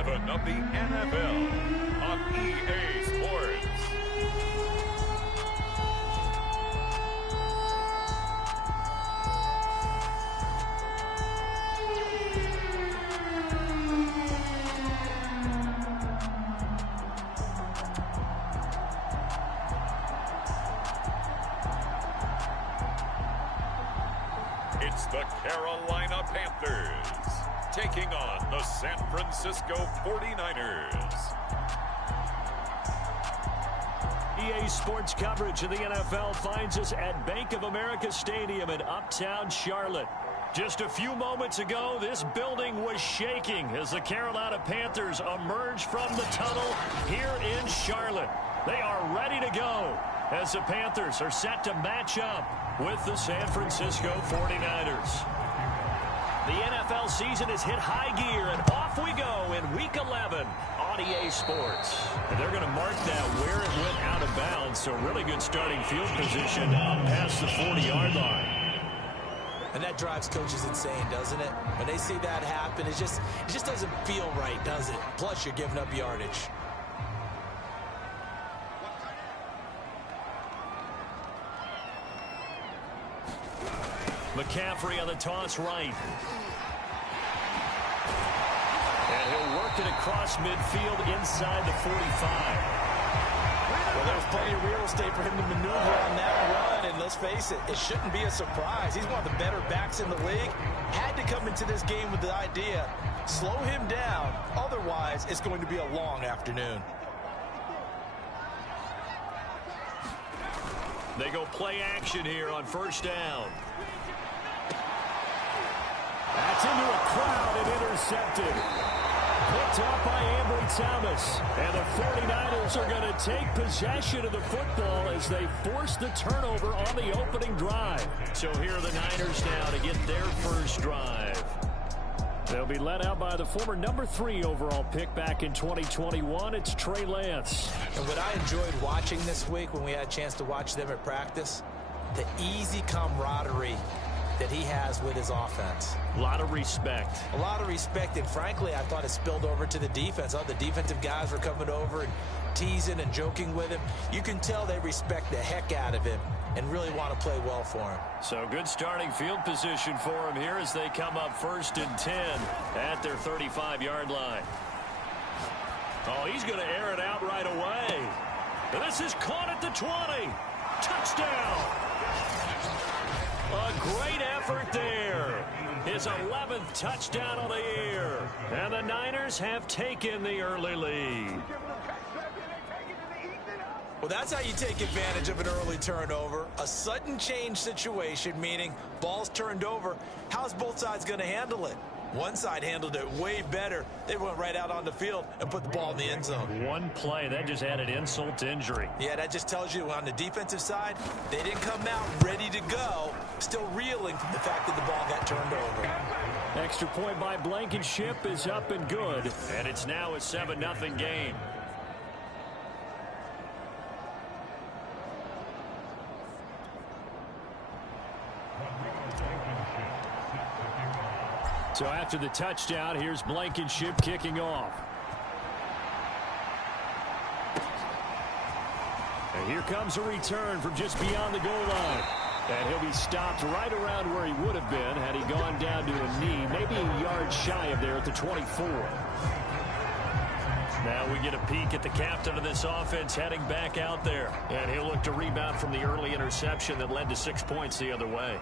11 of the NFL on EA Sports. It's the Carolina Panthers taking on the San Francisco 49ers. EA Sports coverage of the NFL finds us at Bank of America Stadium in Uptown Charlotte. Just a few moments ago, this building was shaking as the Carolina Panthers emerged from the tunnel here in Charlotte. They are ready to go as the Panthers are set to match up with the San Francisco 49ers. The NFL season has hit high gear, and off we go in Week 11 on EA Sports. And they're going to mark that where it went out of bounds, so really good starting field position up past the 40-yard line. And that drives coaches insane, doesn't it? When they see that happen, it just doesn't feel right, does it? Plus, you're giving up yardage. McCaffrey on the toss right. And he'll work it across midfield inside the 45. Well, there's plenty of real estate for him to maneuver on that run. And let's face it, it shouldn't be a surprise. He's one of the better backs in the league. Had to come into this game with the idea, slow him down. Otherwise, it's going to be a long afternoon. They go play action here on first down. That's into a crowd and intercepted. Picked up by Ambry Thomas. And the 49ers are going to take possession of the football as they force the turnover on the opening drive. So here are the Niners now to get their first drive. They'll be led out by the former number 3 overall pick back in 2021. It's Trey Lance. And what I enjoyed watching this week when we had a chance to watch them at practice, the easy camaraderie that he has with his offense. A lot of respect. A lot of respect, and frankly, I thought it spilled over to the defense. All the defensive guys were coming over and teasing and joking with him. You can tell they respect the heck out of him and really want to play well for him. So good starting field position for him here as they come up 1st and 10 at their 35-yard line. Oh, he's going to air it out right away. And this is caught at the 20. Touchdown. A great effort there. His 11th touchdown of the year. And the Niners have taken the early lead. Well, that's how you take advantage of an early turnover. A sudden change situation, meaning ball's turned over. How's both sides going to handle it? One side handled it way better. They went right out on the field and put the ball in the end zone. One play, that just added insult to injury. Yeah, that just tells you on the defensive side, they didn't come out ready to go, still reeling from the fact that the ball got turned over. Extra point by Blankenship is up and good, and it's now a 7-0 game. So after the touchdown, here's Blankenship kicking off. And here comes a return from just beyond the goal line. And he'll be stopped right around where he would have been had he gone down to a knee, maybe a yard shy of there at the 24. Now we get a peek at the captain of this offense heading back out there. And he'll look to rebound from the early interception that led to 6 points the other way.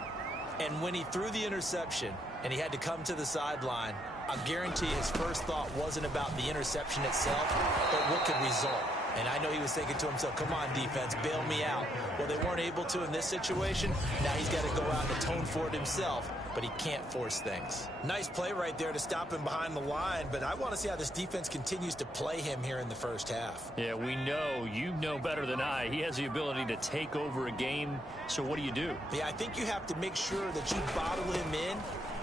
And when he threw the interception and he had to come to the sideline, I guarantee his first thought wasn't about the interception itself, but what could result. And I know he was thinking to himself, come on, defense, bail me out. Well, they weren't able to in this situation. Now he's got to go out and atone for it himself, but he can't force things. Nice play right there to stop him behind the line, but I want to see how this defense continues to play him here in the first half. Yeah, we know, you know better than I, he has the ability to take over a game. So what do you do? Yeah, I think you have to make sure that you bottle him in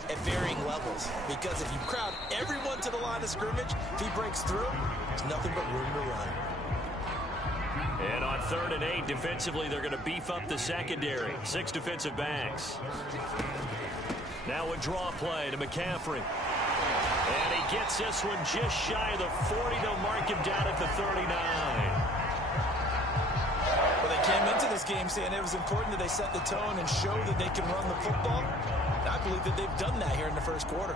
at varying levels, because if you crowd everyone to the line of scrimmage, if he breaks through, there's nothing but room to run. And on 3rd and 8, defensively, they're going to beef up the secondary. 6 defensive backs. Now a draw play to McCaffrey. And he gets this one just shy of the 40. They'll mark him down at the 39. Well, they came into this game saying it was important that they set the tone and show that they can run the football. And I believe that they've done that here in the first quarter.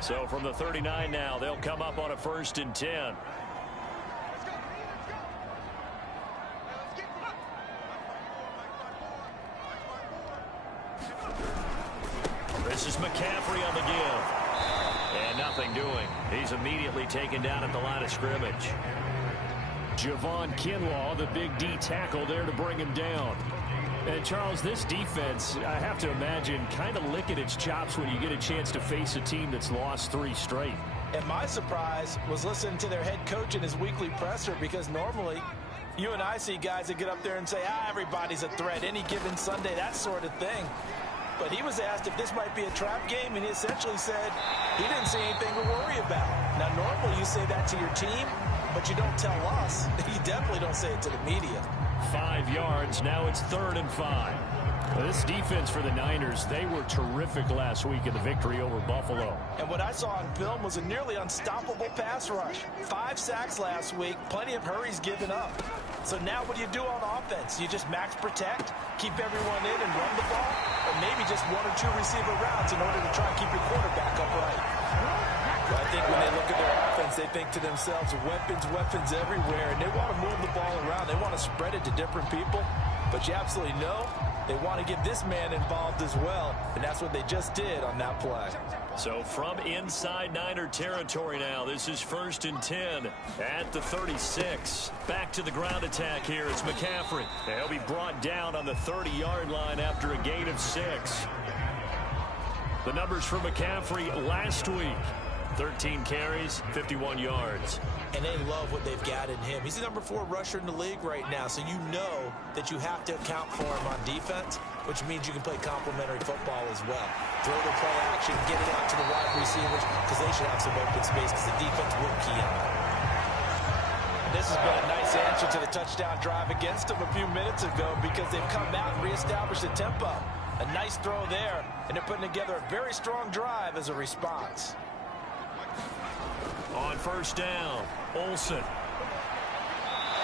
So from the 39 now, they'll come up on a 1st and 10. This is McCaffrey on the give. And nothing doing. He's immediately taken down at the line of scrimmage. Javon Kinlaw, the big D tackle there to bring him down. And, Charles, this defense, I have to imagine, kind of licking its chops when you get a chance to face a team that's lost 3 straight. And my surprise was listening to their head coach in his weekly presser, because normally you and I see guys that get up there and say, everybody's a threat any given Sunday, that sort of thing. But he was asked if this might be a trap game, and he essentially said he didn't see anything to worry about. Now, normally you say that to your team, but you don't tell us. You definitely don't say it to the media. 5 yards. Now it's 3rd and 5. Well, this defense for the Niners, they were terrific last week in the victory over Buffalo. And what I saw on film was a nearly unstoppable pass rush. 5 sacks last week, plenty of hurries given up. So now what do you do on offense? You just max protect, keep everyone in and run the ball, or maybe just 1 or 2 receiver routes in order to try and keep your quarterback upright? Well, I think when they look at their offense, they think to themselves, weapons everywhere, and they want to move the ball around. They want to spread it to different people, but you absolutely know they want to get this man involved as well, and that's what they just did on that play. So from inside Niner territory now, this is 1st and 10 at the 36. Back to the ground attack here. It's McCaffrey. He'll be brought down on the 30-yard line after a gain of 6. The numbers for McCaffrey last week: 13 carries, 51 yards. And they love what they've got in him. He's the number 4 rusher in the league right now, so you know that you have to account for him on defense, which means you can play complementary football as well. Throw the play action, get it out to the wide receivers, because they should have some open space, because the defense will key on them. And this has been a nice answer to the touchdown drive against them a few minutes ago, because they've come out and reestablished the tempo. A nice throw there, and they're putting together a very strong drive as a response. On 1st down, Olsen.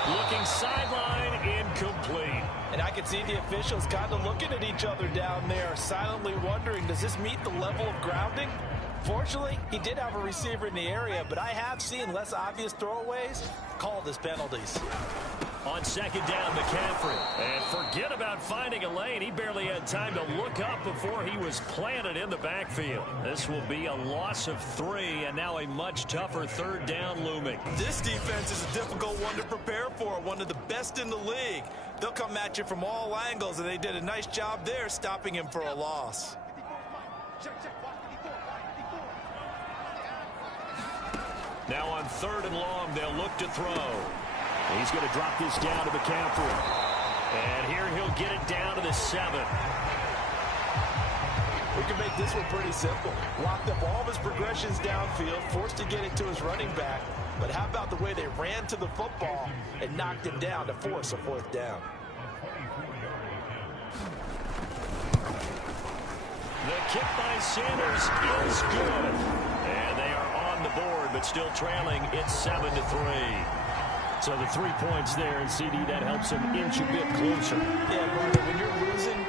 Looking sideline, incomplete. And I can see the officials kind of looking at each other down there, silently wondering, does this meet the level of grounding? Fortunately, he did have a receiver in the area, but I have seen less obvious throwaways called as penalties. On 2nd down, McCaffrey. And forget about finding a lane. He barely had time to look up before he was planted in the backfield. This will be a loss of 3, and now a much tougher 3rd down looming. This defense is a difficult one to prepare for, one of the best in the league. They'll come at you from all angles, and they did a nice job there stopping him for a loss. Now on 3rd and long, they'll look to throw. He's going to drop this down to McCaffrey. And here he'll get it down to the 7. We can make this one pretty simple. Locked up all of his progressions downfield, forced to get it to his running back. But how about the way they ran to the football and knocked him down to force a 4th down? The kick by Sanders is good. And they are on the board, but still trailing. It's 7-3. So the 3 points there, and CD, that helps him inch a bit closer. Yeah, brother, when you're losing,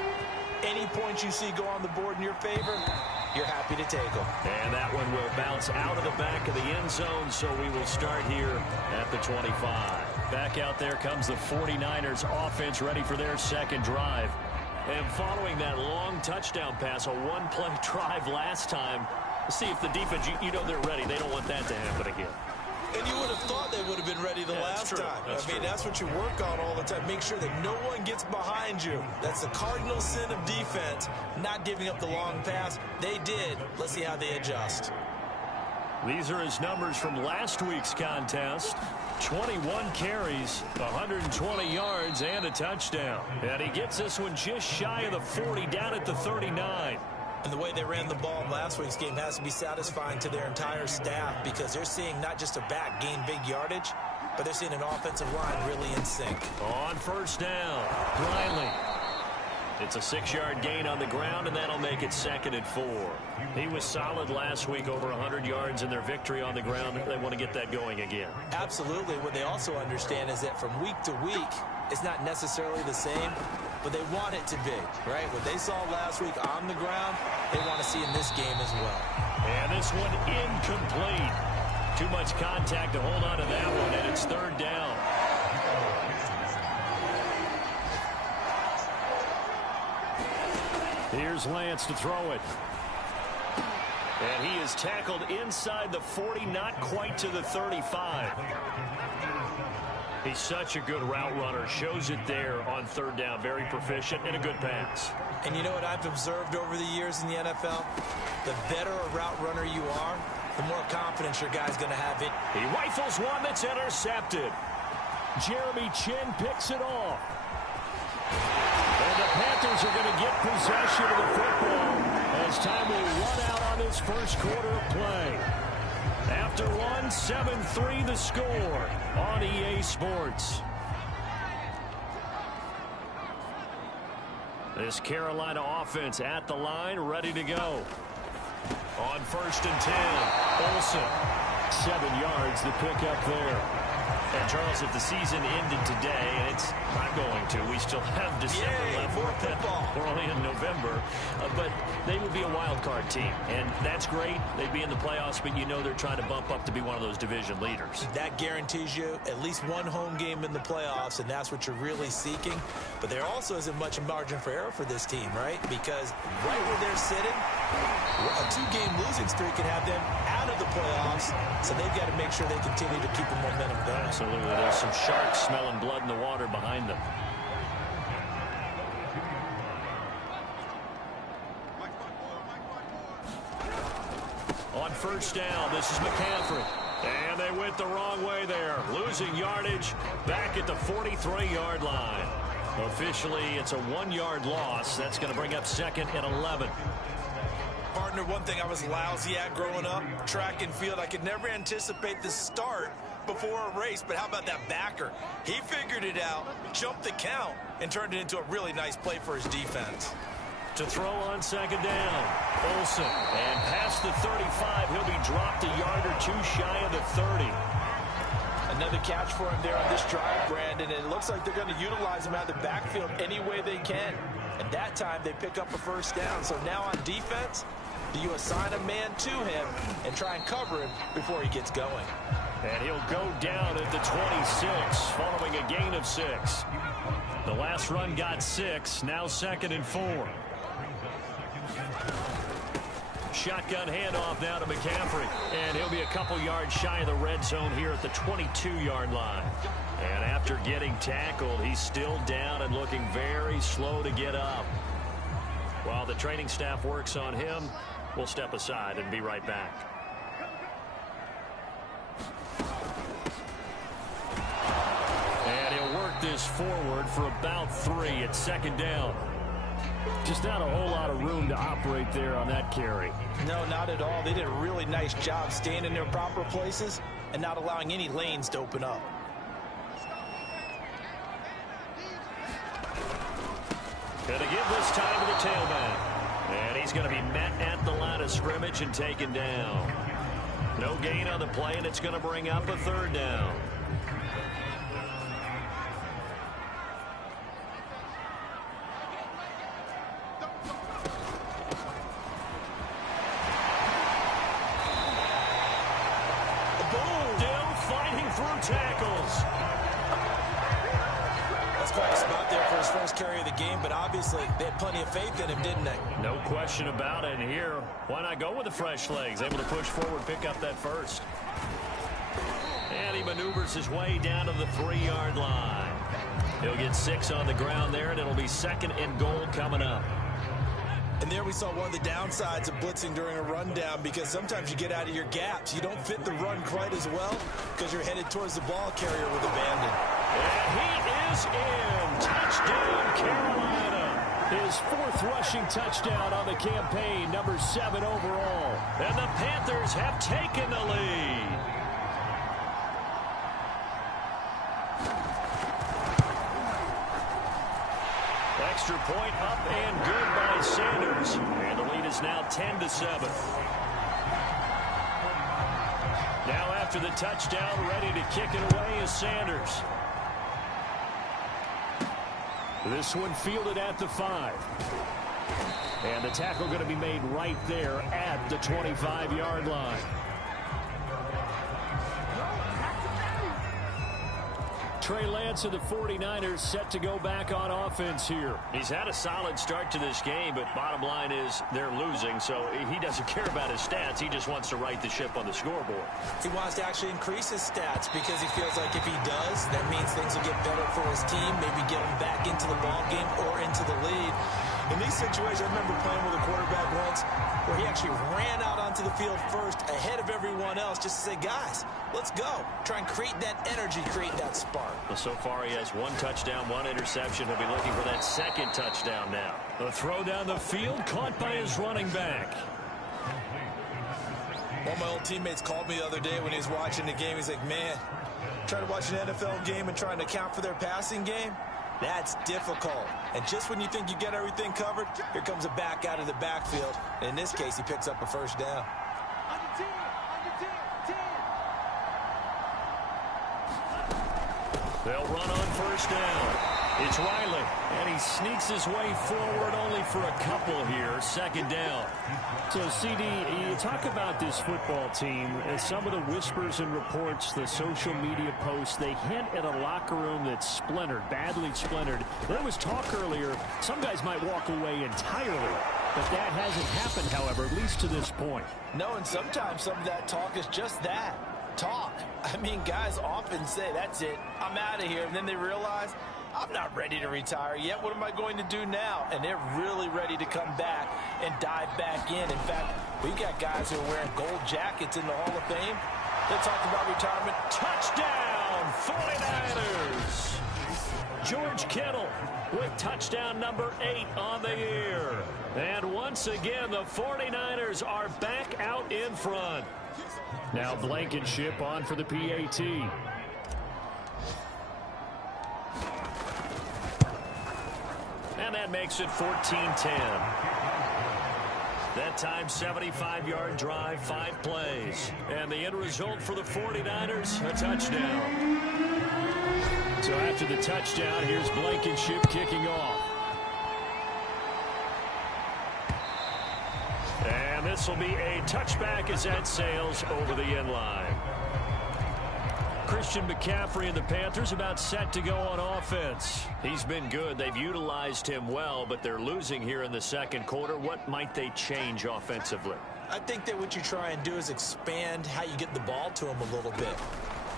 any points you see go on the board in your favor, you're happy to take them. And that one will bounce out of the back of the end zone, so we will start here at the 25. Back out there comes the 49ers offense, ready for their 2nd drive. And following that long touchdown pass, a 1-play drive last time, see if the defense, you know they're ready. They don't want that to happen again. And you would have thought they would have been ready the last time. I mean, that's what you work on all the time. Make sure that no one gets behind you. That's the cardinal sin of defense, not giving up the long pass. They did. Let's see how they adjust. These are his numbers from last week's contest. 21 carries, 120 yards, and a touchdown. And he gets this one just shy of the 40, down at the 39. And the way they ran the ball in last week's game has to be satisfying to their entire staff, because they're seeing not just a back gain big yardage, but they're seeing an offensive line really in sync. On first down, Riley. It's a 6-yard gain on the ground, and that'll make it 2nd and 4. He was solid last week, over 100 yards in their victory on the ground. They want to get that going again. Absolutely. What they also understand is that from week to week, it's not necessarily the same, but they want it to be, right? What they saw last week on the ground, they want to see in this game as well. And this one incomplete. Too much contact to hold on to that one, and it's 3rd down. Here's Lance to throw it. And he is tackled inside the 40, not quite to the 35. He's such a good route runner. Shows it there on 3rd down. Very proficient and a good pass. And you know what I've observed over the years in the NFL? The better a route runner you are, the more confidence your guy's going to have it. He rifles one that's intercepted. Jeremy Chin picks it off. And the Panthers are going to get possession of the football as time will run out on this first quarter of play. After one, 7-3 the score on EA Sports. This Carolina offense at the line, ready to go. On 1st and 10, Olsen, 7 yards to pick up there. And, Charles, if the season ended today, and it's not going to, we still have December left. More football. We're only in November. But they would be a wild card team. And that's great. They'd be in the playoffs, but you know they're trying to bump up to be one of those division leaders. That guarantees you at least one home game in the playoffs, and that's what you're really seeking. But there also isn't much margin for error for this team, right? Because right where they're sitting, a 2-game losing streak can have them out of the playoffs, so they've got to make sure they continue to keep the momentum going. Absolutely. There's some sharks smelling blood in the water behind them. On first down, this is McCaffrey. And they went the wrong way there. Losing yardage back at the 43-yard line. Officially, it's a 1-yard loss. That's going to bring up 2nd and 11. Partner, one thing I was lousy at growing up, track and field, I could never anticipate the start before a race, but how about that backer? He figured it out, jumped the count, and turned it into a really nice play for his defense. To throw on 2nd down, Olsen. And past the 35, he'll be dropped a yard or two shy of the 30. Another catch for him there on this drive, Brandon, and it looks like they're going to utilize him out of the backfield any way they can. And that time, they pick up a first down. So now on defense, do you assign a man to him and try and cover him before he gets going? And he'll go down at the 26, following a gain of 6. The last run got 6, now 2nd and 4. Shotgun handoff now to McCaffrey. And he'll be a couple yards shy of the red zone here at the 22-yard line. And after getting tackled, he's still down and looking very slow to get up. While the training staff works on him, we'll step aside and be right back. And he'll work this forward for about 3 at 2nd down. Just not a whole lot of room to operate there on that carry. No, not at all. They did a really nice job staying in their proper places and not allowing any lanes to open up. Going to give this time to the tailback. And he's going to be met at the line of scrimmage and taken down. No gain on the play, and it's going to bring up a 3rd down. Tackles. That's quite a spot there for his first carry of the game, but obviously they had plenty of faith in him, didn't they? No question about it. And here, why not go with the fresh legs? Able to push forward, pick up that first. And he maneuvers his way down to the 3-yard line. He'll get 6 on the ground there, and it'll be 2nd and goal coming up. And there we saw one of the downsides of blitzing during a rundown, because sometimes you get out of your gaps. You don't fit the run quite as well because you're headed towards the ball carrier with abandon. And he is in. Touchdown, Carolina. His 4th rushing touchdown on the campaign, number 7 overall. And the Panthers have taken the lead. extra point up and good by Sanders. And the lead is now 10-7. Now after the touchdown, ready to kick it away is Sanders. This one fielded at the 5. And the tackle going to be made right there at the 25-yard line. Trey Lance of the 49ers set to go back on offense here. He's had a solid start to this game, but bottom line is they're losing, so he doesn't care about his stats. He just wants to right the ship on the scoreboard. He wants to actually increase his stats because he feels like if he does, that means things will get better for his team, maybe get him back into the ball game or into the lead. In these situations, I remember playing with a quarterback once where he actually ran out onto the field first ahead of everyone else just to say, guys, let's go. Try and create that energy, create that spark. Well, so far he has 1 touchdown, 1 interception. He'll be looking for that 2nd touchdown now. The throw down the field caught by his running back. One of my old teammates called me the other day when he was watching the game. He's like, man, trying to watch an NFL game and trying to account for their passing game? That's difficult. And just when you think you get everything covered, here comes a back out of the backfield. And in this case, he picks up a first down. They'll run on first down. It's Riley, and he sneaks his way forward only for a couple here. 2nd down. So, CD, you talk about this football team, some of the whispers and reports, the social media posts, they hint at a locker room that's splintered, badly splintered. There was talk earlier, some guys might walk away entirely, but that hasn't happened, however, at least to this point. No, and sometimes some of that talk is just that. Talk. I mean, guys often say, that's it, I'm out of here, and then they realize, I'm not ready to retire yet. What am I going to do now? And they're really ready to come back and dive back in. In fact, we've got guys who are wearing gold jackets in the Hall of Fame. They talked about retirement. Touchdown, 49ers! George Kittle with touchdown number 8 on the year. And once again, the 49ers are back out in front. Now Blankenship on for the PAT. And that makes it 14-10. That time, 75-yard drive, 5 plays. And the end result for the 49ers, a touchdown. So after the touchdown, here's Blankenship kicking off. And this will be a touchback as that sails over the end line. Christian McCaffrey and the Panthers about set to go on offense. He's been good. They've utilized him well, but they're losing here in the 2nd quarter. What might they change offensively? I think that what you try and do is expand how you get the ball to him a little bit.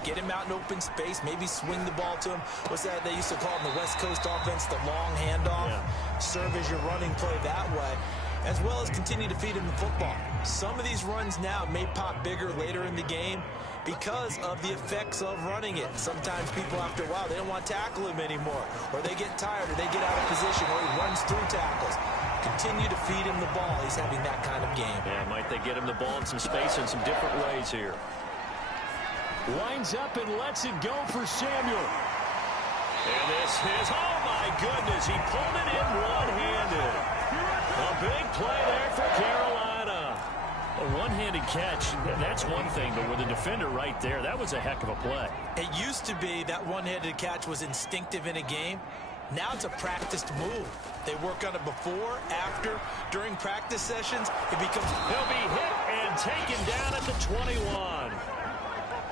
Get him out in open space, maybe swing the ball to him. What's that they used to call in the West Coast offense, the long handoff? Yeah. Serve as your running play that way, as well as continue to feed him the football. Some of these runs now may pop bigger later in the game because of the effects of running it. Sometimes people, after a while, they don't want to tackle him anymore, or they get tired, or they get out of position, or he runs through tackles. Continue to feed him the ball. He's having that kind of game. Yeah, might they get him the ball in some space in some different ways here. Winds up and lets it go for Samuel. And this is, oh my goodness, he pulled it in one-handed. A big play there for Carolina. A one-handed catch, that's one thing, but with a defender right there, that was a heck of a play. It used to be that one-handed catch was instinctive in a game. Now it's a practiced move. They work on it before, after, during practice sessions. It becomes... He'll be hit and taken down at the 21.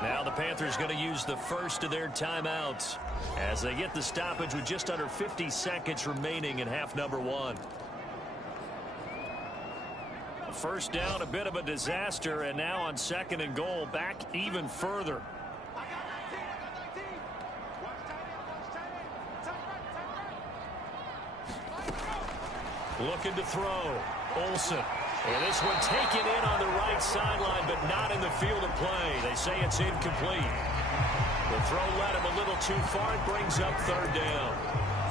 Now the Panthers going to use the first of their timeouts as they get the stoppage with just under 50 seconds remaining in half number 1. First down, a bit of a disaster, and now on 2nd and goal, back even further. Looking to throw. Olsen. And this one taken in on the right sideline, but not in the field of play. They say it's incomplete. The throw led him a little too far. It brings up 3rd down.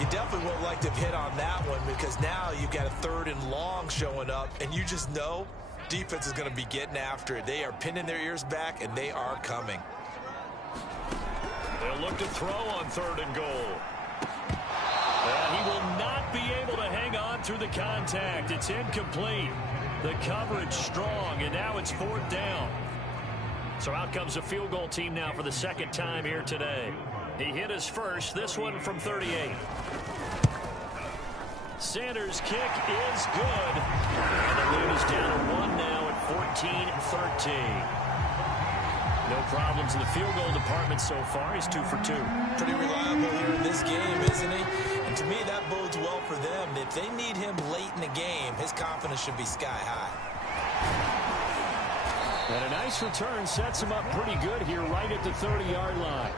You definitely would have liked to have hit on that one because now you've got a 3rd and long showing up, and you just know defense is going to be getting after it. They are pinning their ears back, and they are coming. They'll look to throw on 3rd and goal. And he will not be able to through the contact. It's incomplete. The coverage strong, and now it's 4th down. So out comes the field goal team now for the second time here today. He hit his first, this one from 38. Sanders' kick is good. And the lead is down to 1 now at 14-13. No problems in the field goal department so far. He's 2 for 2. Pretty reliable here in this game, isn't he? And to me, that bodes well for them. If they need him late in the game, his confidence should be sky high. And a nice return sets him up pretty good here right at the 30-yard line.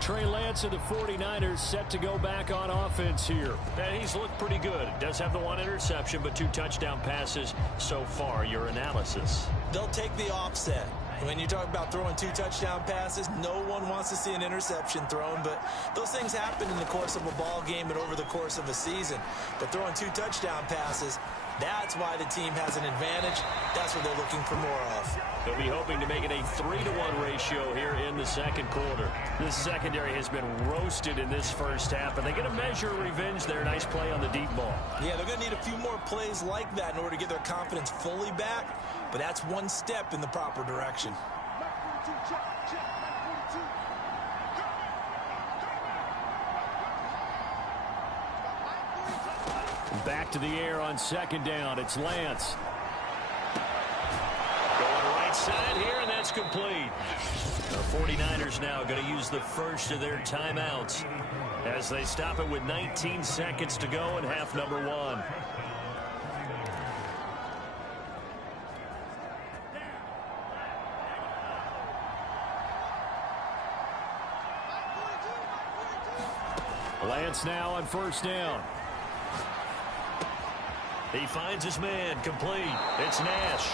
Trey Lance of the 49ers set to go back on offense here. And he's looked pretty good. Does have the 1 interception, but 2 touchdown passes so far. Your analysis? They'll take the offset. When you talk about throwing 2 touchdown passes, no one wants to see an interception thrown, but those things happen in the course of a ball game and over the course of a season. But throwing 2 touchdown passes, that's why the team has an advantage. That's what they're looking for more of. They'll be hoping to make it a 3-to-1 ratio here in the second quarter. This secondary has been roasted in this first half, and they're going to measure revenge there. Nice play on the deep ball. Yeah, they're going to need a few more plays like that in order to get their confidence fully back, but that's one step in the proper direction. Back to the air on second down. It's Lance. Going right side here, and that's complete. The 49ers now going to use the first of their timeouts as they stop it with 19 seconds to go in half number 1. Lance now on first down. He finds his man, complete. It's Nash.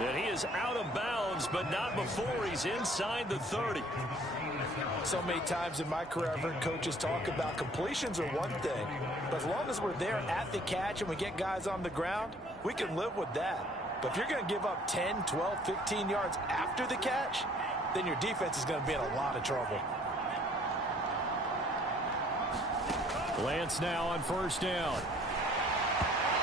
And he is out of bounds, but not before he's inside the 30. So many times in my career, I've heard coaches talk about completions are one thing, but as long as we're there at the catch and we get guys on the ground, we can live with that. But if you're going to give up 10, 12, 15 yards after the catch, then your defense is going to be in a lot of trouble. Lance now on first down.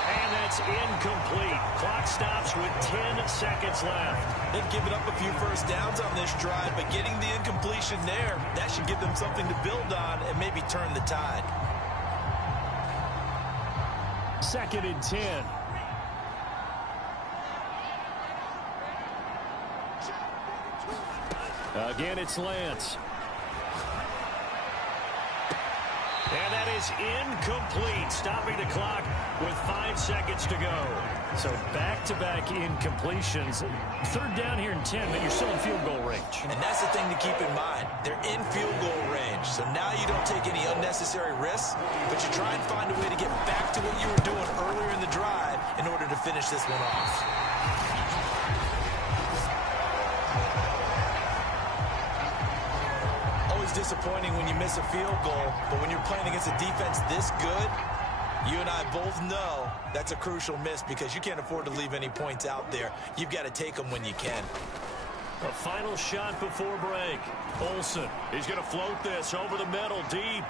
And that's incomplete. Clock stops with 10 seconds left. They've given up a few first downs on this drive, but getting the incompletion there, that should give them something to build on and maybe turn the tide. 2nd and 10. Again, it's Lance. And that is incomplete, stopping the clock with 5 seconds to go. So back-to-back incompletions. 3rd down here and 10, but you're still in field goal range. And that's the thing to keep in mind. They're in field goal range. So now you don't take any unnecessary risks, but you try and find a way to get back to what you were doing earlier in the drive in order to finish this one off. Disappointing when you miss a field goal, but when you're playing against a defense this good, you and I both know that's a crucial miss because you can't afford to leave any points out there. You've got to take them when you can. A final shot before break. Olsen, he's going to float this over the middle, deep.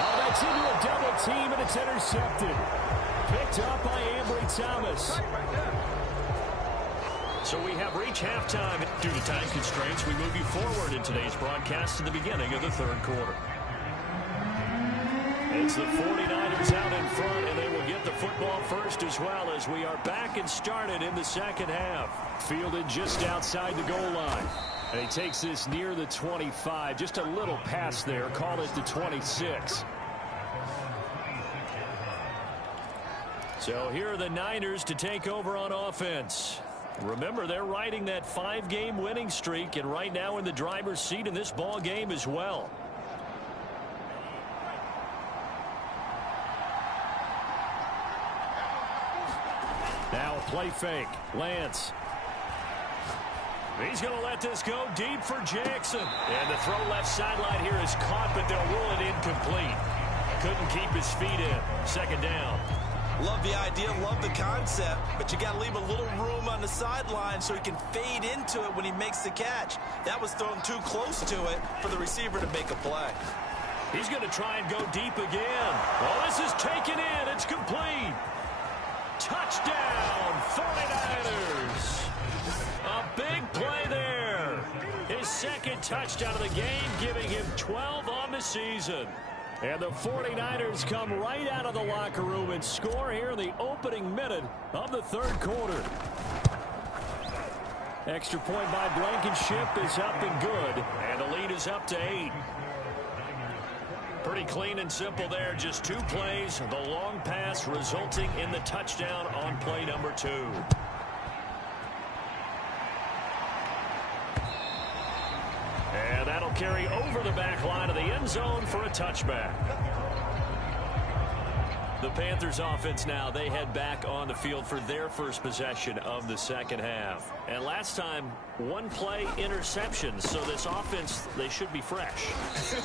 Oh, that's into a double team, and it's intercepted. Picked up by Ambry Thomas. So we have reached halftime. Due to time constraints, we move you forward in today's broadcast to the beginning of the 3rd quarter. It's the 49ers out in front, and they will get the football first as well as we are back and started in the second half. Fielded just outside the goal line. And he takes this near the 25. Just a little pass there. Call it the 26. So here are the Niners to take over on offense. Remember, they're riding that 5-game winning streak, and right now in the driver's seat in this ball game as well. Now a play fake. Lance. He's going to let this go deep for Jackson. And the throw left sideline here is caught, but they'll rule it incomplete. Couldn't keep his feet in. 2nd down. Love the idea, love the concept, but you got to leave a little room on the sideline so he can fade into it when he makes the catch. That was thrown too close to it for the receiver to make a play. He's going to try and go deep again. Well, this is taken in. It's complete. Touchdown, 49ers. A big play there. His second touchdown of the game, giving him 12 on the season. And the 49ers come right out of the locker room and score here in the opening minute of the third quarter. Extra point by Blankenship is up and good. And the lead is up to 8. Pretty clean and simple there. Just 2 plays. The long pass resulting in the touchdown on play number 2. And that'll carry over the back line of the end zone for a touchback. The Panthers offense now, they head back on the field for their first possession of the second half. And last time, 1 play interception. So this offense, they should be fresh.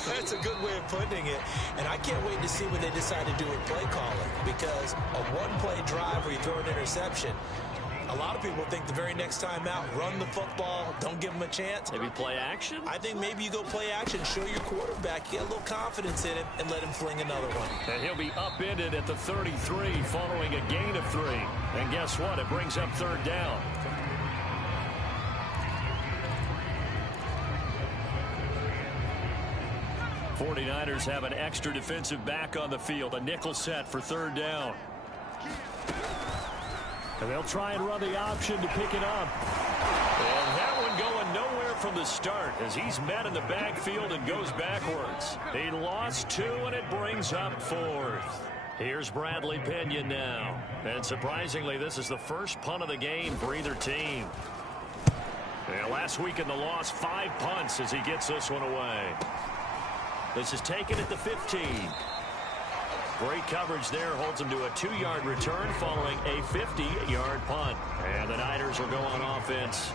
That's a good way of putting it. And I can't wait to see what they decide to do with play calling. Because a 1-play drive where you throw an interception, a lot of people think the very next time out, run the football, don't give them a chance. Maybe play action? I think maybe you go play action, show your quarterback, get a little confidence in it, and let him fling another one. And he'll be upended at the 33 following a gain of 3. And guess what? It brings up third down. '49ers have an extra defensive back on the field, a nickel set for third down. And they'll try and run the option to pick it up. And that one going nowhere from the start as he's met in the backfield and goes backwards. He lost 2, and it brings up 4th. Here's Bradley Pinion now. And surprisingly, this is the first punt of the game for either team. And last week in the loss, 5 punts as he gets this one away. This is taken at the 15. Great coverage there, holds him to a 2-yard return following a 50-yard punt. And the Niners will go on offense.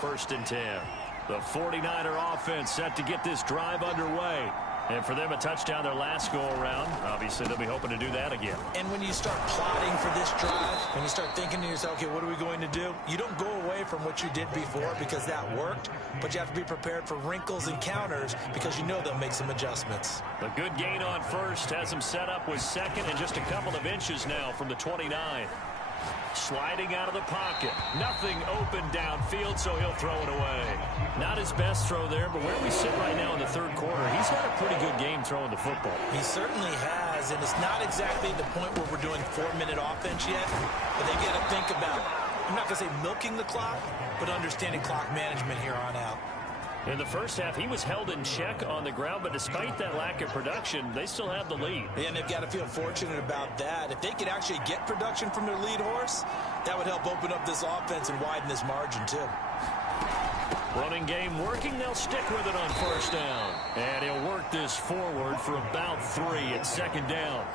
1st and 10. The 49er offense set to get this drive underway. And for them, a touchdown their last go-around. Obviously, they'll be hoping to do that again. And when you start plotting for this drive, when you start thinking to yourself, okay, what are we going to do? You don't go away from what you did before because that worked, but you have to be prepared for wrinkles and counters because you know they'll make some adjustments. A good gain on first has him set up with second and just a couple of inches now from the 29. Sliding out of the pocket. Nothing open downfield, so he'll throw it away. Not his best throw there, but where we sit right now in the third quarter, he's had a pretty good game throwing the football. He certainly has, and it's not exactly the point where we're doing 4-minute offense yet, but they got to think about, I'm not going to say milking the clock, but understanding clock management here on out. In the first half, he was held in check on the ground, but despite that lack of production, they still have the lead. And they've got to feel fortunate about that. If they could actually get production from their lead horse, that would help open up this offense and widen this margin, too. Running game working. They'll stick with it on first down. And he'll work this forward for about 3 at second down.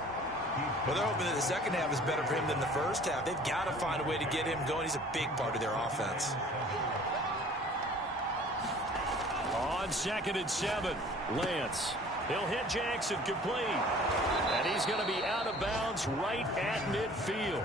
Well, they're hoping that the second half is better for him than the first half. They've got to find a way to get him going. He's a big part of their offense. On 2nd and 7, Lance. He'll hit Jackson complete. And he's going to be out of bounds right at midfield.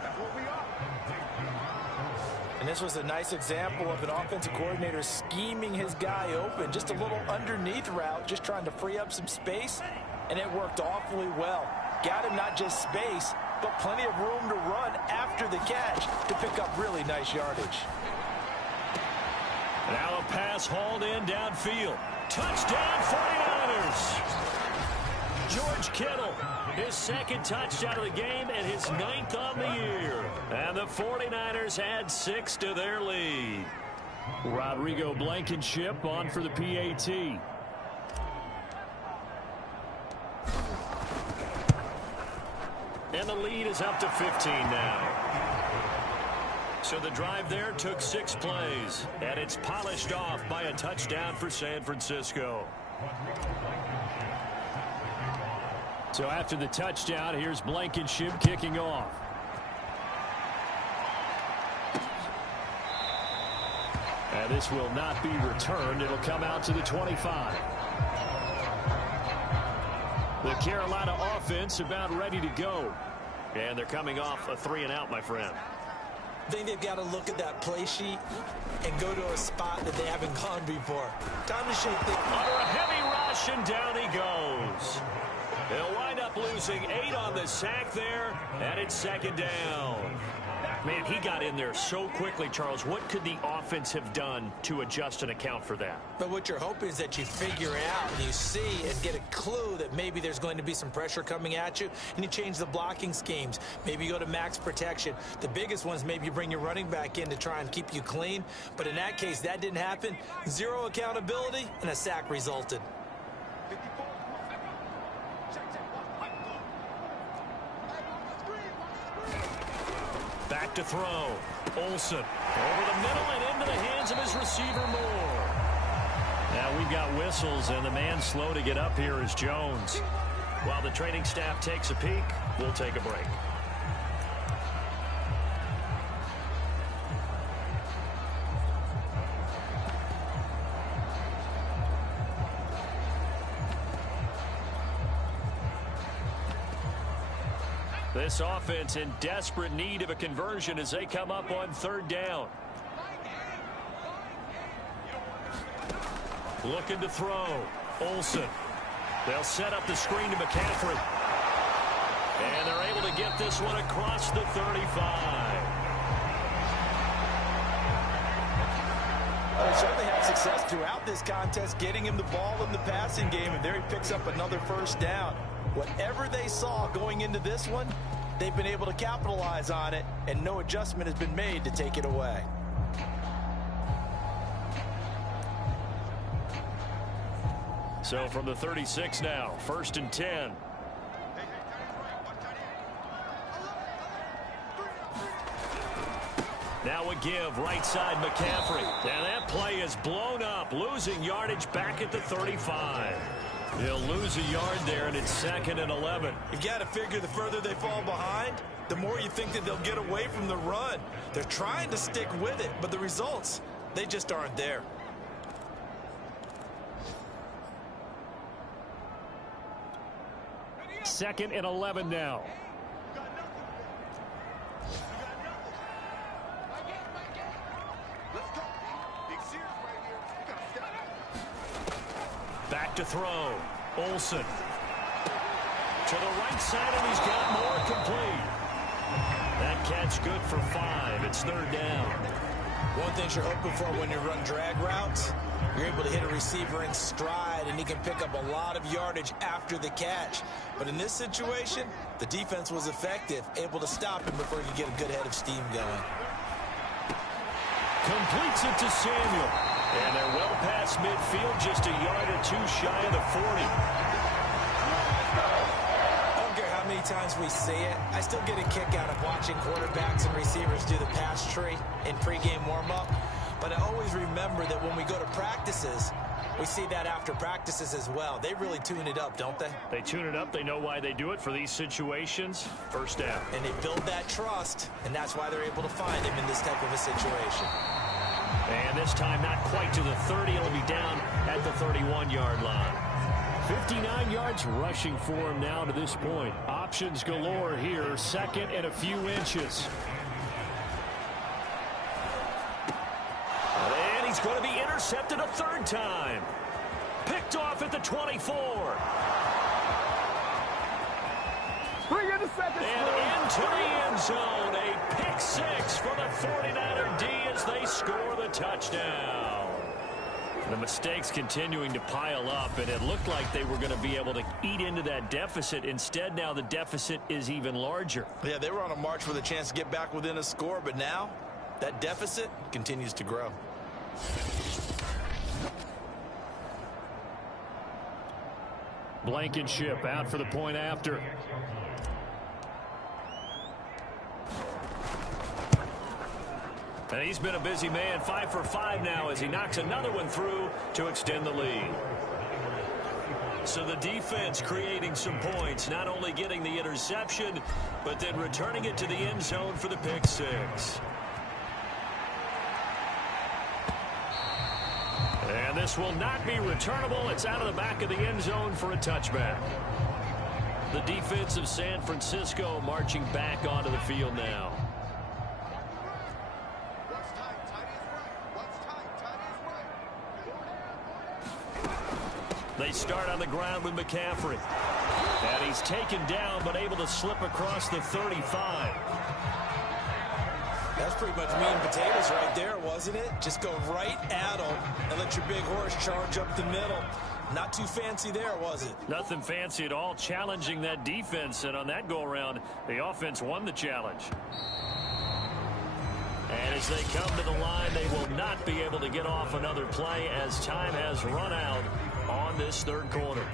And this was a nice example of an offensive coordinator scheming his guy open. Just a little underneath route, just trying to free up some space. And it worked awfully well. Got him not just space, but plenty of room to run after the catch to pick up really nice yardage. Now a pass hauled in downfield. Touchdown 49ers. George Kittle, his second touchdown of the game and his 9th on the year. And the 49ers add 6 to their lead. Rodrigo Blankenship on for the PAT. And the lead is up to 15 now. So the drive there took 6 plays, and it's polished off by a touchdown for San Francisco. So after the touchdown, here's Blankenship kicking off. And this will not be returned. It'll come out to the 25. The Carolina offense about ready to go. And they're coming off a 3-and-out, my friend. I think they've got to look at that play sheet and go to a spot that they haven't gone before. Time to shake things. Under a heavy rush, and down he goes. They'll wind up losing 8 on the sack there, and it's 2nd down. Man, he got in there so quickly, Charles. What could the offense have done to adjust and account for that? But what you're hoping is that you figure out and you see and get a clue that maybe there's going to be some pressure coming at you, and you change the blocking schemes. Maybe you go to max protection. The biggest ones, maybe you bring your running back in to try and keep you clean. But in that case, that didn't happen. 0 accountability, and a sack resulted. Back to throw. Olsen over the middle and into the hands of his receiver Moore. Now we've got whistles, and the man slow to get up here is Jones. While the training staff takes a peek, we'll take a break. This offense in desperate need of a conversion as they come up on 3rd down. Looking to throw. Olsen. They'll set up the screen to McCaffrey. And they're able to get this one across the 35. They certainly had success throughout this contest, getting him the ball in the passing game, and there he picks up another 1st down. Whatever they saw going into this one, they've been able to capitalize on it, and no adjustment has been made to take it away. So from the 36 now, 1st and 10. Now a give, right side McCaffrey. And that play is blown up, losing yardage back at the 35. He'll lose a yard there, and it's 2nd and 11. You've got to figure the further they fall behind, the more you think that they'll get away from the run. They're trying to stick with it, but the results, they just aren't there. Second and 11 now. Back to throw. Olsen. To the right side, and he's got more complete. That catch good for 5. It's 3rd down. One thing you're hoping for when you run drag routes, you're able to hit a receiver in stride, and he can pick up a lot of yardage after the catch. But in this situation, the defense was effective, able to stop him before he could get a good head of steam going. Completes it to Samuel. And they're well past midfield, just a yard or 2 shy of the 40. I don't care how many times we see it. I still get a kick out of watching quarterbacks and receivers do the pass tree in pregame warm-up. But I always remember that when we go to practices, we see that after practices as well. They really tune it up, don't they? They tune it up. They know why they do it for these situations. 1st down. And they build that trust, and that's why they're able to find him in this type of a situation. And this time not quite to the 30. It'll be down at the 31-yard line. 59 yards rushing for him now to this point. Options galore here. 2nd and a few inches. And he's going to be intercepted a 3rd time. Picked off at the 24. And into the end zone. A pick 6 for the 49er D as they score the touchdown. The mistakes continuing to pile up, and it looked like they were going to be able to eat into that deficit. Instead, now the deficit is even larger. Yeah, they were on a march with a chance to get back within a score, but now that deficit continues to grow. Blankenship out for the point after. And he's been a busy man, 5 for 5 now as he knocks another one through to extend the lead. So the defense creating some points, not only getting the interception, but then returning it to the end zone for the pick 6. And this will not be returnable. It's out of the back of the end zone for a touchback. The defense of San Francisco marching back onto the field now. They start on the ground with McCaffrey. And he's taken down, but able to slip across the 35. That's pretty much meat and potatoes right there, wasn't it? Just go right at him and let your big horse charge up the middle. Not too fancy there, was it? Nothing fancy at all, challenging that defense. And on that go-around, the offense won the challenge. And as they come to the line, they will not be able to get off another play as time has run out on this third quarter.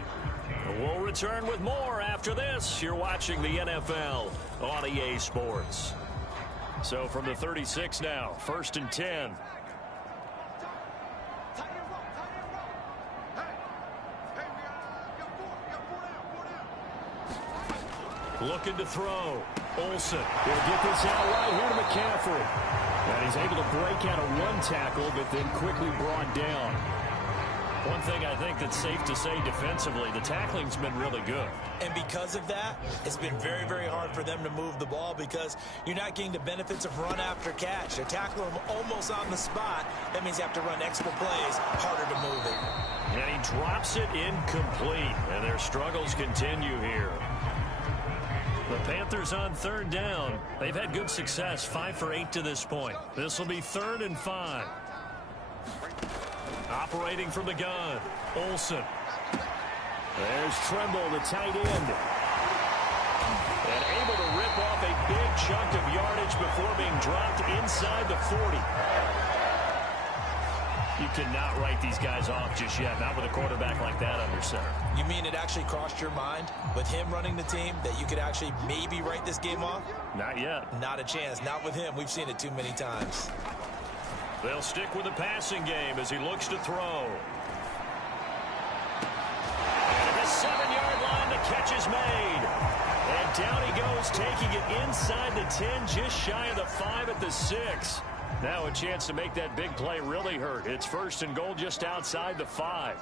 We'll return with more after this. You're watching the NFL on EA Sports. So from the 36 now, 1st and 10. Looking to throw. Olsen. He'll get this out right here to McCaffrey. And he's able to break out of one tackle, but then quickly brought down. One thing I think that's safe to say defensively, the tackling's been really good. And because of that, it's been very, very hard for them to move the ball because you're not getting the benefits of run after catch. They're tackling them almost on the spot. That means you have to run extra plays, harder to move it. And he drops it incomplete. And their struggles continue here. The Panthers on 3rd down. They've had good success, 5 for 8 to this point. This will be 3rd and 5. Operating from the gun, Olsen. There's Tremble, the tight end. And able to rip off a big chunk of yardage before being dropped inside the 40. You cannot write these guys off just yet, not with a quarterback like that under center. You mean it actually crossed your mind with him running the team that you could actually maybe write this game off? Not yet. Not a chance. Not with him. We've seen it too many times. They'll stick with the passing game as he looks to throw. And the 7-yard line, the catch is made. And down he goes, taking it inside the 10, just shy of the 5 at the 6. Now a chance to make that big play really hurt. It's 1st and goal just outside the 5.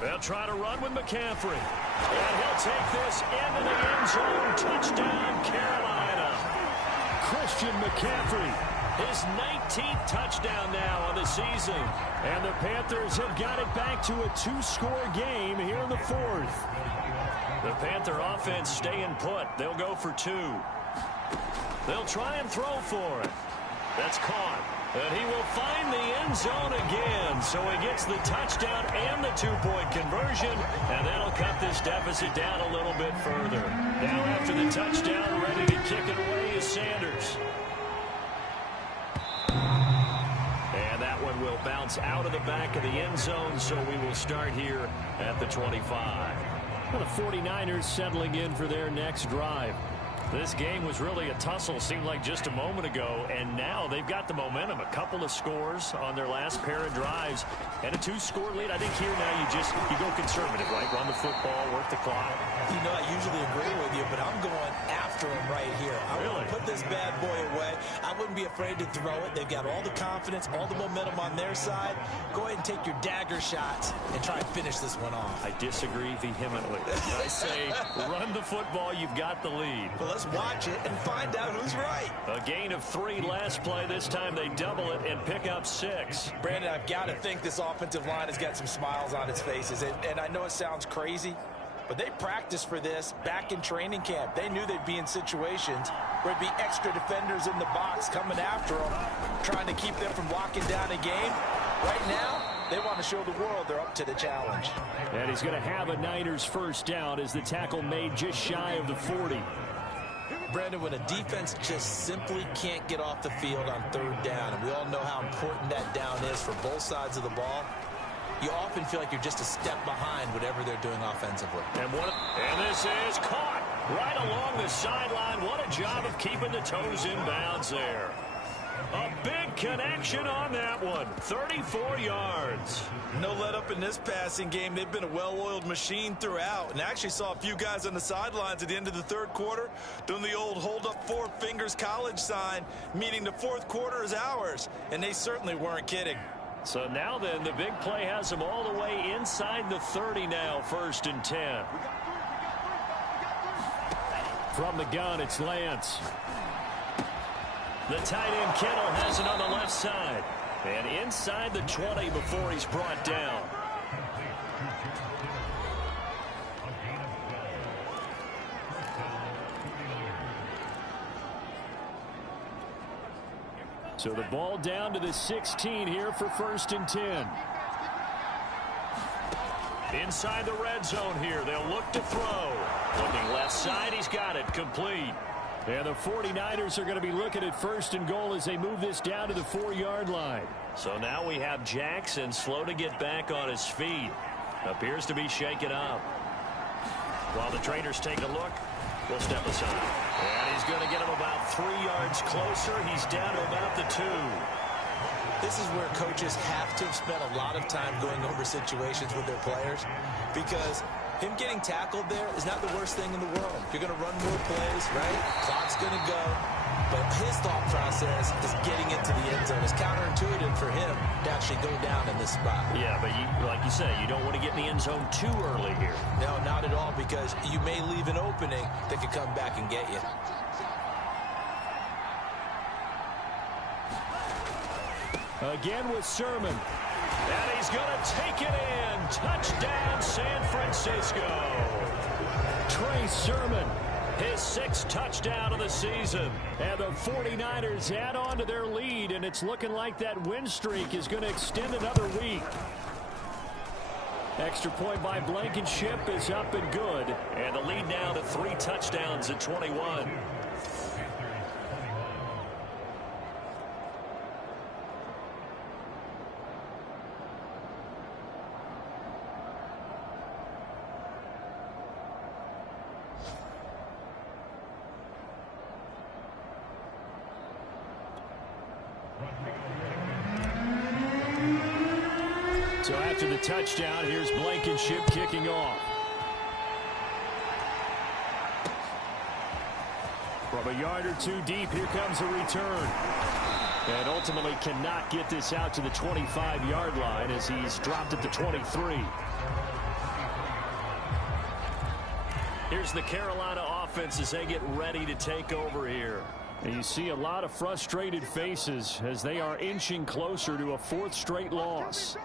They'll try to run with McCaffrey. And he'll take this into the end zone. Touchdown, Carolina. Christian McCaffrey. His 19th touchdown now on the season. And the Panthers have got it back to a 2-score game here in the 4th. The Panther offense staying put. They'll go for 2. They'll try and throw for it. That's caught. And he will find the end zone again. So he gets the touchdown and the 2-point conversion. And that'll cut this deficit down a little bit further. Now after the touchdown, ready to kick it away is Sanders. And that one will bounce out of the back of the end zone. So we will start here at the 25. Well, the 49ers settling in for their next drive. This game was really a tussle, seemed like just a moment ago, and now they've got the momentum. A couple of scores on their last pair of drives, and a 2-score lead. I think here now you go conservative, right? Run the football, work the clock. You know, I usually agree with you, but I'm going after him right here. I want to put this bad boy away. I wouldn't be afraid to throw it. They've got all the confidence, all the momentum on their side. Go ahead and take your dagger shots and try and finish this one off. I disagree vehemently. I say run the football. You've got the lead. Well, let's watch it and find out who's right. A gain of 3 last play. This time they double it and pick up 6. Brandon, I've got to think this offensive line has got some smiles on its faces. And I know it sounds crazy, but they practiced for this back in training camp. They knew they'd be in situations where there'd be extra defenders in the box coming after them, trying to keep them from locking down a game. Right now, they want to show the world they're up to the challenge. And he's going to have a Niners first down as the tackle made just shy of the 40. Brandon, when a defense just simply can't get off the field on 3rd down, and we all know how important that down is for both sides of the ball, you often feel like you're just a step behind whatever they're doing offensively. And this is caught right along the sideline. What a job of keeping the toes in bounds there. A big connection on that one. 34 yards. No let up in this passing game. They've been a well-oiled machine throughout. And I actually saw a few guys on the sidelines at the end of the third quarter doing the old hold up four fingers college sign, meaning the fourth quarter is ours. And they certainly weren't kidding. So now then, the big play has them all the way inside the 30 now, 1st and 10. From the gun, it's Lance. The tight end Kittle has it on the left side. And inside the 20 before he's brought down. So the ball down to the 16 here for 1st and 10. Inside the red zone here. They'll look to throw. Looking left side. He's got it. Complete. And the 49ers are going to be looking at 1st and goal as they move this down to the 4-yard line. So now we have Jackson slow to get back on his feet. Appears to be shaken up. While the trainers take a look, we'll step aside. And he's going to get him about 3 yards closer. He's down to about the 2. This is where coaches have to have spent a lot of time going over situations with their players, because him getting tackled there is not the worst thing in the world. You're going to run more plays, right? Clock's going to go. But his thought process is getting into the end zone. It's counterintuitive for him to actually go down in this spot. Yeah, but like you say, you don't want to get in the end zone too early here. No, not at all, because you may leave an opening that could come back and get you. Again with Sermon. And he's going to take it in. Touchdown, San Francisco. Trey Sermon. His 6th touchdown of the season. And the 49ers add on to their lead, and it's looking like that win streak is going to extend another week. Extra point by Blankenship is up and good. And the lead now to 3 touchdowns at 21. So after the touchdown, here's Blankenship kicking off. From a yard or 2 deep, here comes a return. And ultimately cannot get this out to the 25-yard line as he's dropped at the 23. Here's the Carolina offense as they get ready to take over here. And you see a lot of frustrated faces as they are inching closer to a 4th straight loss.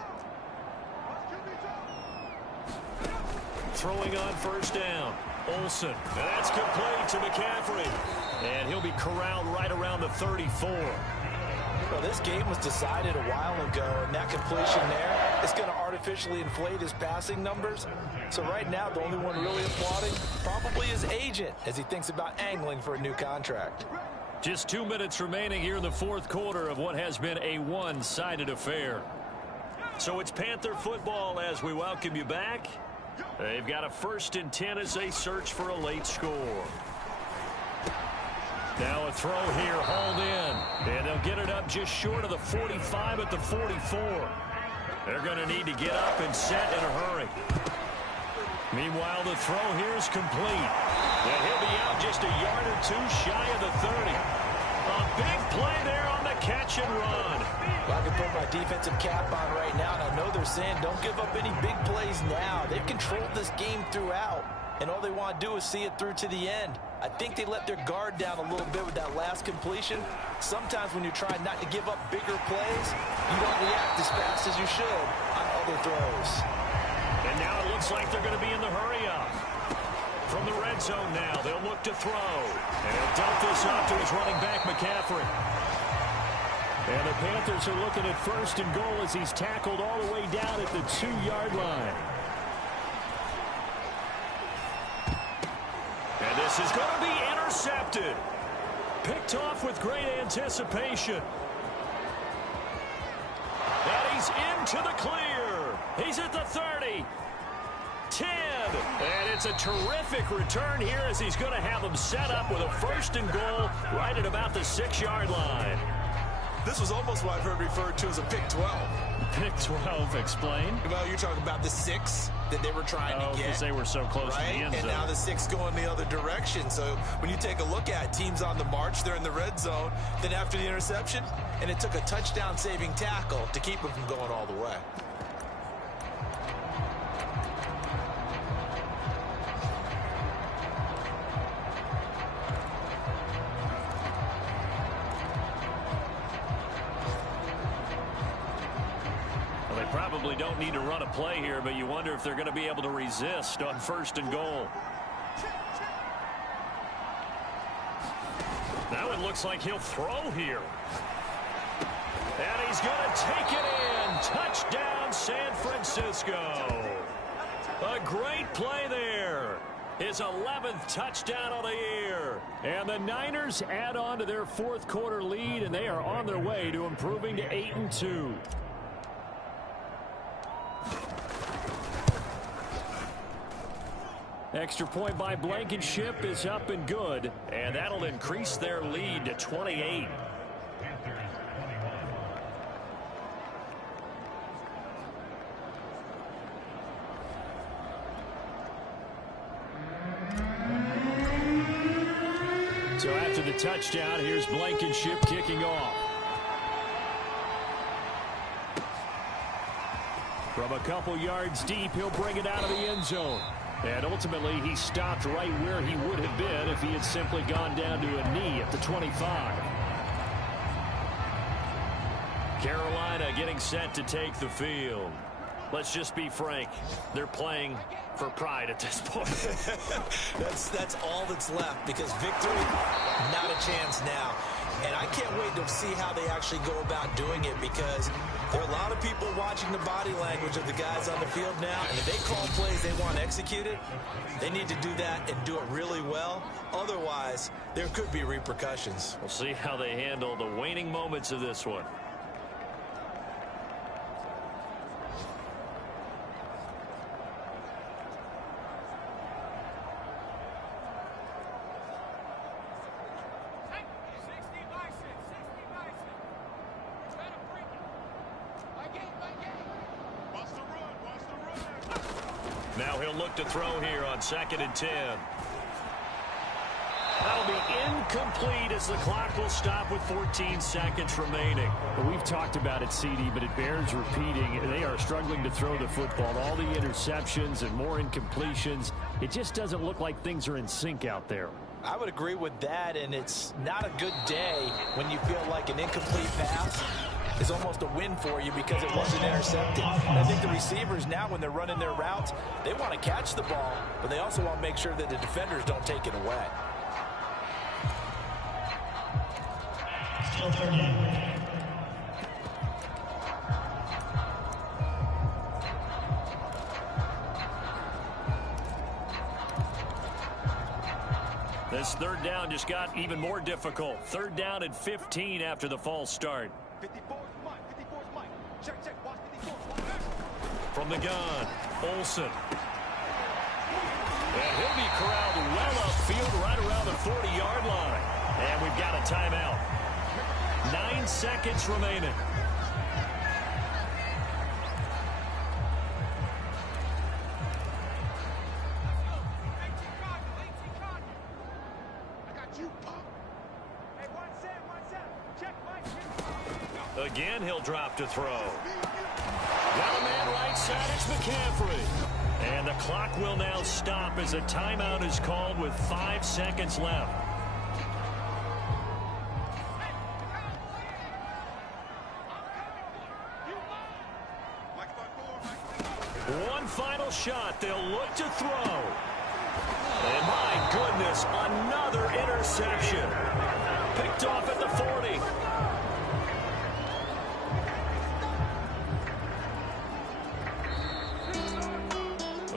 Throwing on 1st down. Olsen. That's complete to McCaffrey. And he'll be corralled right around the 34. Well, this game was decided a while ago, and that completion there is going to artificially inflate his passing numbers. So right now, the only one really applauding probably his agent as he thinks about angling for a new contract. Just 2 minutes remaining here in the 4th quarter of what has been a one-sided affair. So it's Panther football as we welcome you back. They've got a 1st and 10 as they search for a late score. Now a throw here, hauled in. And they'll get it up just short of the 45 at the 44. They're going to need to get up and set in a hurry. Meanwhile, the throw here is complete. And he'll be out just a yard or 2 shy of the 30. A big play there on the catch and run. Well, I can put my defensive cap on right now, and I know they're saying don't give up any big plays now. They've controlled this game throughout, and all they want to do is see it through to the end. I think they let their guard down a little bit with that last completion. Sometimes when you're trying not to give up bigger plays, you don't react as fast as you should on other throws. And now it looks like they're going to be in the hurry-up. From the red zone now, they'll look to throw. And he'll dump this off to his running back, McCaffrey. And the Panthers are looking at 1st and goal as he's tackled all the way down at the 2-yard line. And this is going to be intercepted. Picked off with great anticipation. And he's into the clear. He's at the 30. 10. And it's a terrific return here as he's going to have them set up with a 1st and goal right at about the 6-yard line. This was almost what I've heard referred to as a pick 12. Pick 12, explain. Well, you're talking about the 6 that they were trying to get. Because they were so close to the end zone. And now the 6 going the other direction. So when you take a look at teams on the march, they're in the red zone. Then after the interception, and it took a touchdown-saving tackle to keep them from going all the way. Probably don't need to run a play here, but you wonder if they're going to be able to resist on 1st and goal. Now it looks like he'll throw here. And he's going to take it in. Touchdown, San Francisco. A great play there. His 11th touchdown of the year. And the Niners add on to their 4th quarter lead, and they are on their way to improving to 8-2. Extra point by Blankenship is up and good, and that'll increase their lead to 28. So after the touchdown, here's Blankenship kicking off. From a couple yards deep, he'll bring it out of the end zone. And ultimately, he stopped right where he would have been if he had simply gone down to a knee at the 25. Carolina getting set to take the field. Let's just be frank. They're playing for pride at this point. That's all that's left, because victory, not a chance now. And I can't wait to see how they actually go about doing it, because there are a lot of people watching the body language of the guys on the field now, and if they call plays they want executed, they need to do that and do it really well. Otherwise, there could be repercussions. We'll see how they handle the waning moments of this one. Now he'll look to throw here on 2nd and 10. That'll be incomplete as the clock will stop with 14 seconds remaining. Well, we've talked about it, CD, but it bears repeating. They are struggling to throw the football. All the interceptions and more incompletions. It just doesn't look like things are in sync out there. I would agree with that, and it's not a good day when you feel like an incomplete pass is almost a win for you because it wasn't intercepted. And I think the receivers now, when they're running their routes, they want to catch the ball, but they also want to make sure that the defenders don't take it away. Still 30. This 3rd down just got even more difficult. 3rd down and 15 after the false start. 54's Mike. 54's Mike. Check. Watch 54's. From the gun, Olsen. And he'll be corralled well upfield right around the 40-yard line. And we've got a timeout. 9 seconds remaining. Again, he'll drop to throw. Got a man right side, it's McCaffrey. And the clock will now stop as a timeout is called with 5 seconds left. One final shot, they'll look to throw. And my goodness, another interception. Picked off at the 40.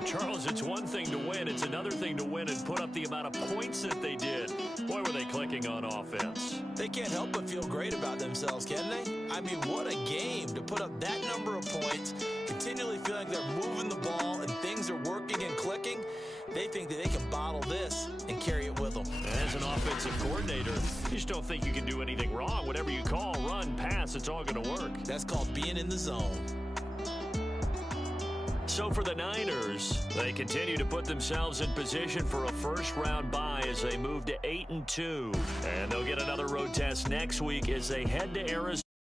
Charles, it's one thing to win. It's another thing to win and put up the amount of points that they did. Boy, were they clicking on offense. They can't help but feel great about themselves, can they? I mean, what a game to put up that number of points, continually feeling they're moving the ball and things are working and clicking. They think that they can bottle this and carry it with them. As as an offensive coordinator, you just don't think you can do anything wrong. Whatever you call, run, pass, it's all going to work. That's called being in the zone. So for the Niners, they continue to put themselves in position for a first-round bye as they move to 8-2. And they'll get another road test next week as they head to Arizona.